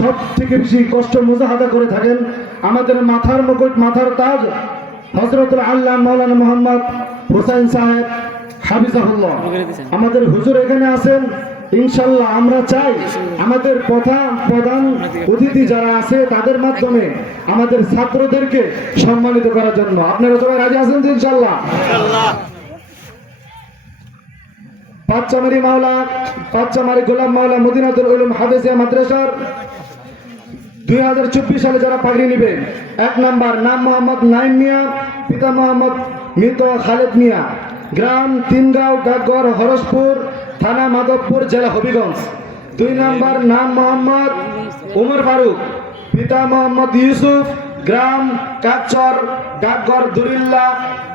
সব থেকে বেশি কষ্ট মুজাহাদা করে থাকেন আমাদের মাথার মুকুট, মাথার তাজ হযরতুল আল্লাহ মাওলানা মোহাম্মদ হুসাইন সাহেব হাফিজাহুল্লাহ। আমাদের হুজুর এখানে আছেন। ইনশাআল্লাহ আমরা চাই আমাদের প্রধান অতিথি যারা আছে তাদের মাধ্যমে আমাদের ছাত্রদেরকে সম্মানিত করার জন্য। আপনারা সবাই রাজি আছেন তো ইনশাআল্লাহ? পাঁচচামারি গোলাম মাওলা মদিনাতুল উলুম হাফেজিয়া মাদ্রাসার 2024 সালে যারা পাগড়ি নেবেন, 1 নাম্বার নাম মোহাম্মদ নাইম মিয়া, পিতা মোহাম্মদ মৃত খালেদ মিয়া, গ্রাম তিনগাঁও, ডাকঘর হরসপুর, থানা মাধবপুর, জেলা হবিগঞ্জ। 2 নাম্বার নাম মোহাম্মদ উমর ফারুক, পিতা মোহাম্মদ ইউসুফ, গ্রাম কাকচর, ডাকঘর দুরিল্লা,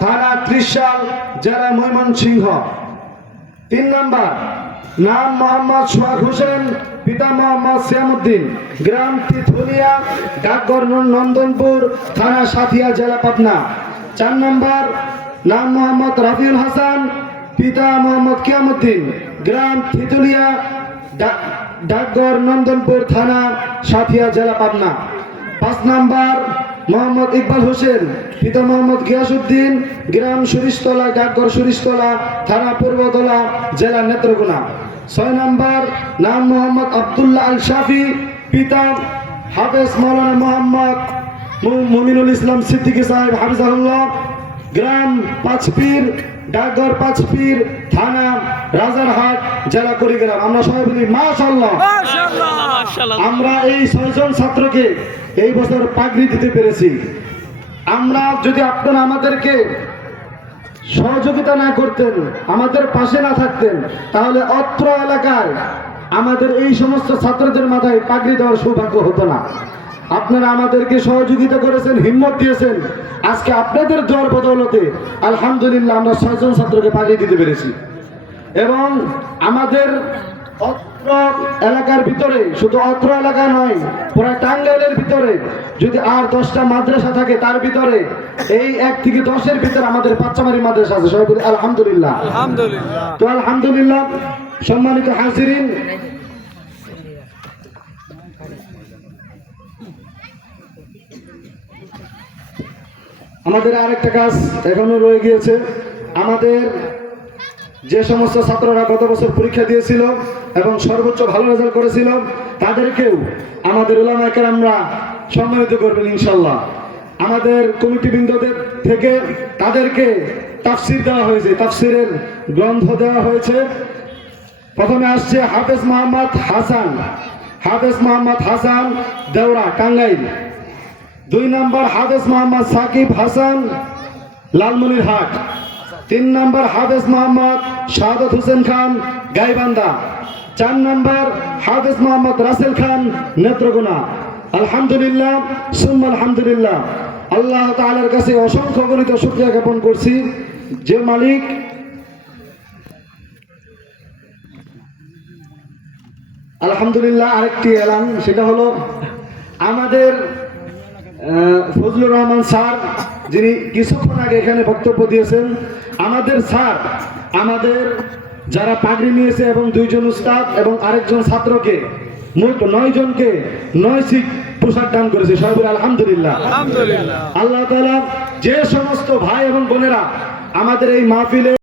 থানা ত্রিশাল, জেলা ময়মনসিংহ। 3 নাম্বার নাম মোহাম্মদ সোহাগ হোসেন, পিতা মোহাম্মদ সিয়ামউদ্দিন, গ্রাম তিথুলিয়া, ডাকঘর নন্দনপুর, থানা সাথিয়া, জেলা পাবনা। 4 নাম্বার নাম মোহাম্মদ রাফিউল হাসান, পিতা মোহাম্মদ কিয়ামউদ্দিন, গ্রাম তিথুলিয়া, ডাকঘর নন্দনপুর, থানা সাথিয়া, জেলা পাবনা। 5 নাম্বার মোহাম্মদ ইকবাল হোসেন, পিতা মোহাম্মদ গিয়াসউদ্দিন, গ্রাম সুরিশতলা, ডাকঘর সুরিশতলা, থানা পূর্বতলা, জেলা নেত্রকোনা। 6 নাম্বার নাম মোহাম্মদ আব্দুল্লাহ আল শাফি, পিতা হাফেজ মাওলানা মোহাম্মদ মুমিনুল ইসলাম সিদ্দিকী সাহেব হাফিজাহুল্লাহ, গ্রাম পাঁচপীর, ডাকঘর পাঁচপীর, থানা রাজারহাট, জেলা কুড়িগ্রাম। আমরা সবাই বলি মাশাআল্লাহ। আমরা এই 6 জন ছাত্রকে এই বছর পাগড়ি দিতে পেরেছি। আমরা যদি আপনারা আমাদেরকে সহযোগিতা না করতেন, আমাদের পাশে না থাকতেন, তাহলে অত্র এলাকায় আমাদের এই সমস্ত ছাত্রদের মাথায় পাগড়ি দেওয়ার সৌভাগ্য হতো না। আপনারা আমাদেরকে সহযোগিতা করেছেন, হিম্মত দিয়েছেন। আজকে আপনাদের দোয়ার বদৌলতে আলহামদুলিল্লাহ আমরা 6 জন ছাত্রকে পাগড়ি দিতে পেরেছি। এবং আমাদের অত্র এলাকার ভিতরে, শুধু অত্র এলাকা নয়, পুরো টাঙ্গাইলের ভিতরে যদি আর 10টা মাদ্রাসা থাকে, তার ভিতরে এই 1 থেকে 10-এর ভিতরে আমাদের পাঁচচামারি মাদ্রাসা আছে। সবাই বলি আলহামদুলিল্লাহ। তো আলহামদুলিল্লাহ। সম্মানিত হাজিরিন, আমাদের আরেকটা কাজ এখনো রয়ে গিয়েছে। আমাদের যে সমস্ত ছাত্ররা গত বছর পরীক্ষা দিয়েছিল এবং সর্বোচ্চ ভালো রেজাল্ট করেছিল, তাদেরকেও আমাদের উলামায়ে কেরামরা সম্মানিত করবেন ইনশাআল্লাহ। আমাদের কমিটিবৃন্দদের থেকে তাদেরকে তাফসির দেওয়া হয়েছে, তাফসিরের গ্রন্থ দেওয়া হয়েছে। প্রথমে আসছে হাফেজ মোহাম্মদ হাসান দেওরা, টাঙ্গাইল। 2 নাম্বার হাফেজ মোহাম্মদ সাকিব হাসান, লালমনিরহাট। 3 নাম্বার হাফেজ মোহাম্মদ শাহাদত হোসেন খান, গাইবান্ধা। 4 নাম্বার হাফেজ মোহাম্মদ রাসেল খান, নেত্রকোনা। আলহামদুলিল্লাহ সুম্মা আলহামদুলিল্লাহ। আল্লাহ তাআলার কাছে অসংখ্য গণিত শুকরিয়া জ্ঞাপন করছি, যে মালিক আলহামদুলিল্লাহ। আরেকটি এলান, সেটা হলো আমাদের ফজলুর রহমান স্যার, যিনি কিছুক্ষণ আগে এখানে বক্তব্য দিয়েছেন। আমাদের স্যার আমাদের যারা পাগড়ি নিয়েছে এবং 2 জন উস্তাদ এবং আরেকজন ছাত্রকে, মোট 9 জনকে 9 সিক পোশাক দান করেছে। সবাই বলে আলহামদুলিল্লাহ। আল্লাহ তাআলা যে সমস্ত ভাই এবং বোনেরা আমাদের এই মাহফিলে